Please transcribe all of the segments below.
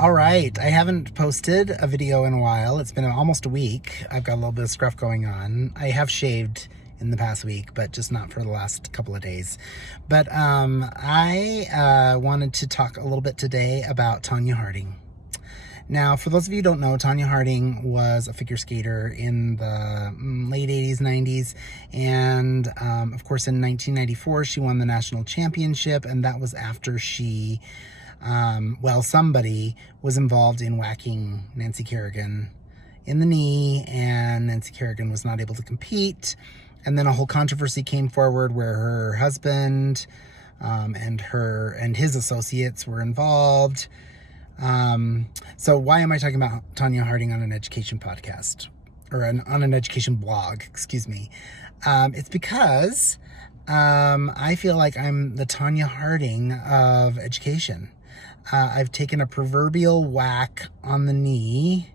All right, I haven't posted a video in a while. It's been almost a week. I've got a little bit of scruff going on. I have shaved in the past week, but just not for the last couple of days. But I wanted to talk a little bit today about Tonya Harding. Now, for those of you who don't know, Tonya Harding was a figure skater in the late 80s, 90s. And, of course, in 1994, she won the national championship. And that was after she, somebody was involved in whacking Nancy Kerrigan in the knee. And Nancy Kerrigan was not able to compete. And then a whole controversy came forward where her husband and his associates were involved. So why am I talking about Tonya Harding on an education podcast or on an education blog, excuse me? It's because, I feel like I'm the Tonya Harding of education. I've taken a proverbial whack on the knee,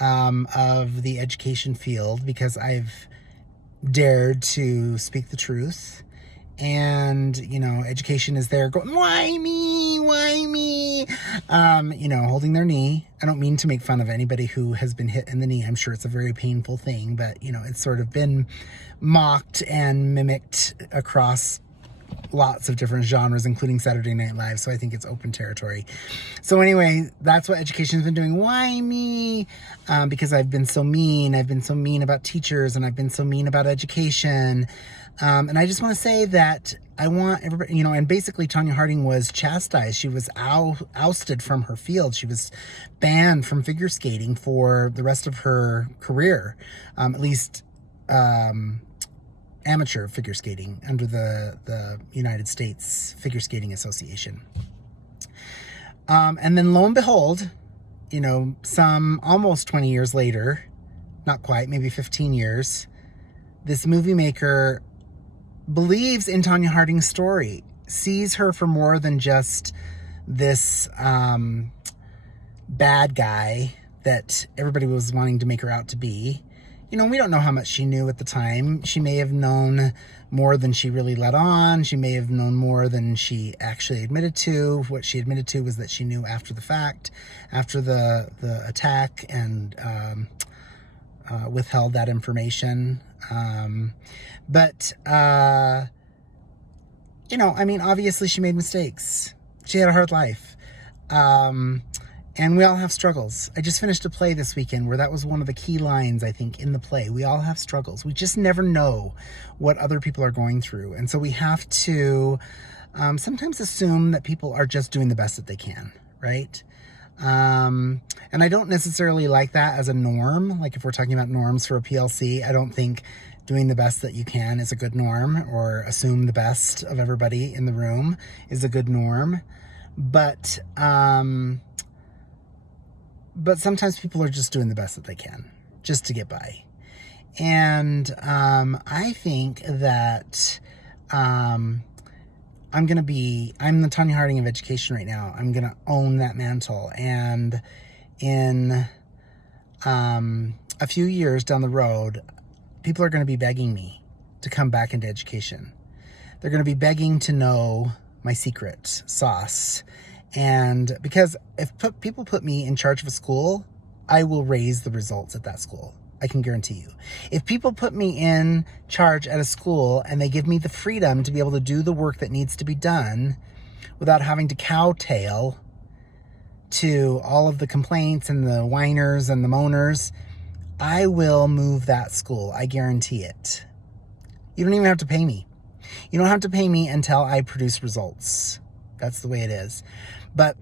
of the education field because I've dared to speak the truth. And, education is there going, why me? Why me? Holding their knee. I don't mean to make fun of anybody who has been hit in the knee. I'm sure it's a very painful thing, but, it's sort of been mocked and mimicked across lots of different genres, including Saturday Night Live. So I think it's open territory. So anyway, that's what education's been doing. Why me? Because I've been so mean. I've been so mean about teachers, and I've been so mean about education. And I just want to say that I want everybody, and basically Tonya Harding was chastised. She was ousted from her field. She was banned from figure skating for the rest of her career, at least amateur figure skating under the United States Figure Skating Association. And then lo and behold, some almost 20 years later, not quite, maybe 15 years, this movie maker believes in Tonya Harding's story, sees her for more than just this bad guy that everybody was wanting to make her out to be. We don't know how much she knew at the time. She may have known more than she really let on. She may have known more than she actually admitted to. What she admitted to was that she knew after the fact, after the attack, and withheld that information. Obviously she made mistakes. She had a hard life. And we all have struggles. I just finished a play this weekend where that was one of the key lines, I think, in the play. We all have struggles. We just never know what other people are going through. And so we have to sometimes assume that people are just doing the best that they can, right? And I don't necessarily like that as a norm. Like if we're talking about norms for a PLC, I don't think doing the best that you can is a good norm, or assume the best of everybody in the room is a good norm. But sometimes people are just doing the best that they can just to get by. And I think that I'm the Tonya Harding of education right now. I'm going to own that mantle. And in a few years down the road, people are going to be begging me to come back into education. They're going to be begging to know my secret sauce. And because if people put me in charge of a school, I will raise the results at that school. I can guarantee you. If people put me in charge at a school and they give me the freedom to be able to do the work that needs to be done without having to cowtail to all of the complaints and the whiners and the moaners, I will move that school. I guarantee it. You don't even have to pay me. You don't have to pay me until I produce results. That's the way it is. But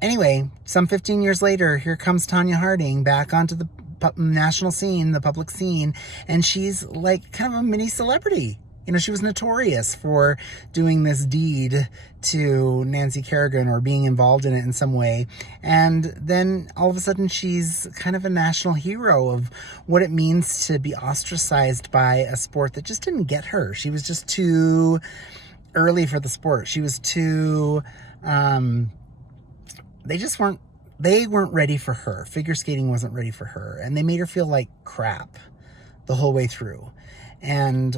anyway, some 15 years later, here comes Tonya Harding back onto the national scene, the public scene, and she's like kind of a mini celebrity. She was notorious for doing this deed to Nancy Kerrigan or being involved in it in some way. And then all of a sudden she's kind of a national hero of what it means to be ostracized by a sport that just didn't get her. She was just too early for the sport. She was too, they weren't ready for her. Figure skating wasn't ready for her. And they made her feel like crap the whole way through. And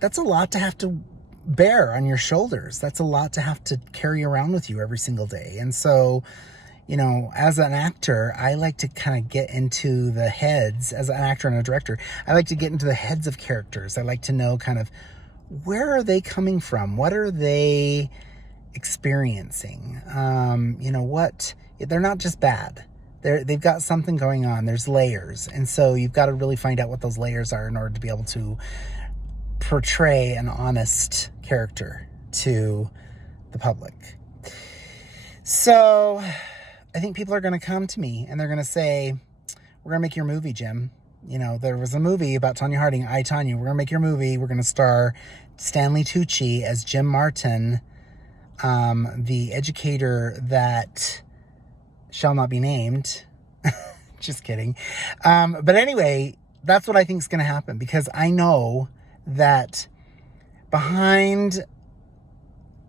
that's a lot to have to bear on your shoulders. That's a lot to have to carry around with you every single day. And so, you know, as an actor, I like to kind of get into the heads, as an actor and a director, I like to get into the heads of characters. I like to know kind of, where are they coming from? What are they experiencing? You know, they're not just bad. They've got something going on. There's layers. And so you've got to really find out what those layers are in order to be able to portray an honest character to the public. So I think people are going to come to me and they're going to say, we're going to make your movie, Jim. You know, there was a movie about Tonya Harding, I, Tonya. We're going to make your movie. We're going to star Stanley Tucci as Jim Martin, the educator that shall not be named. Just kidding. But anyway, that's what I think is going to happen, because I know that behind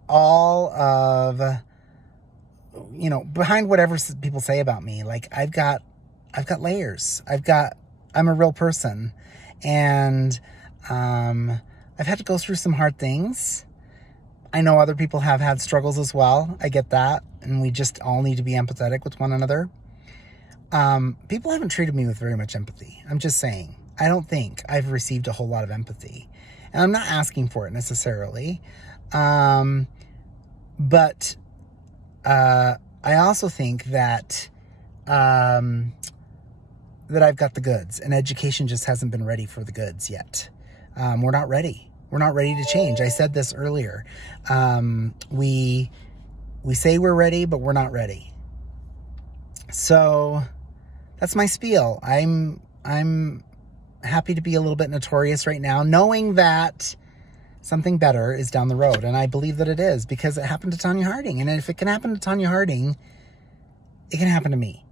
all of, you know, behind whatever people say about me, like I've got layers. I'm a real person, and I've had to go through some hard things. I know other people have had struggles as well. I get that. And we just all need to be empathetic with one another. People haven't treated me with very much empathy. I'm just saying. I don't think I've received a whole lot of empathy. And I'm not asking for it necessarily. But I also think that that I've got the goods. And education just hasn't been ready for the goods yet. We're not ready. We're not ready to change. I said this earlier. We say we're ready, but we're not ready. So that's my spiel. I'm happy to be a little bit notorious right now, knowing that something better is down the road. And I believe that it is, because it happened to Tonya Harding. And if it can happen to Tonya Harding, it can happen to me.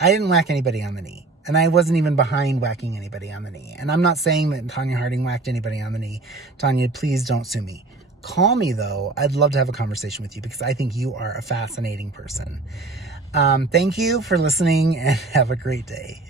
I didn't whack anybody on the knee. And I wasn't even behind whacking anybody on the knee. And I'm not saying that Tonya Harding whacked anybody on the knee. Tonya, please don't sue me. Call me, though. I'd love to have a conversation with you, because I think you are a fascinating person. Thank you for listening, and have a great day.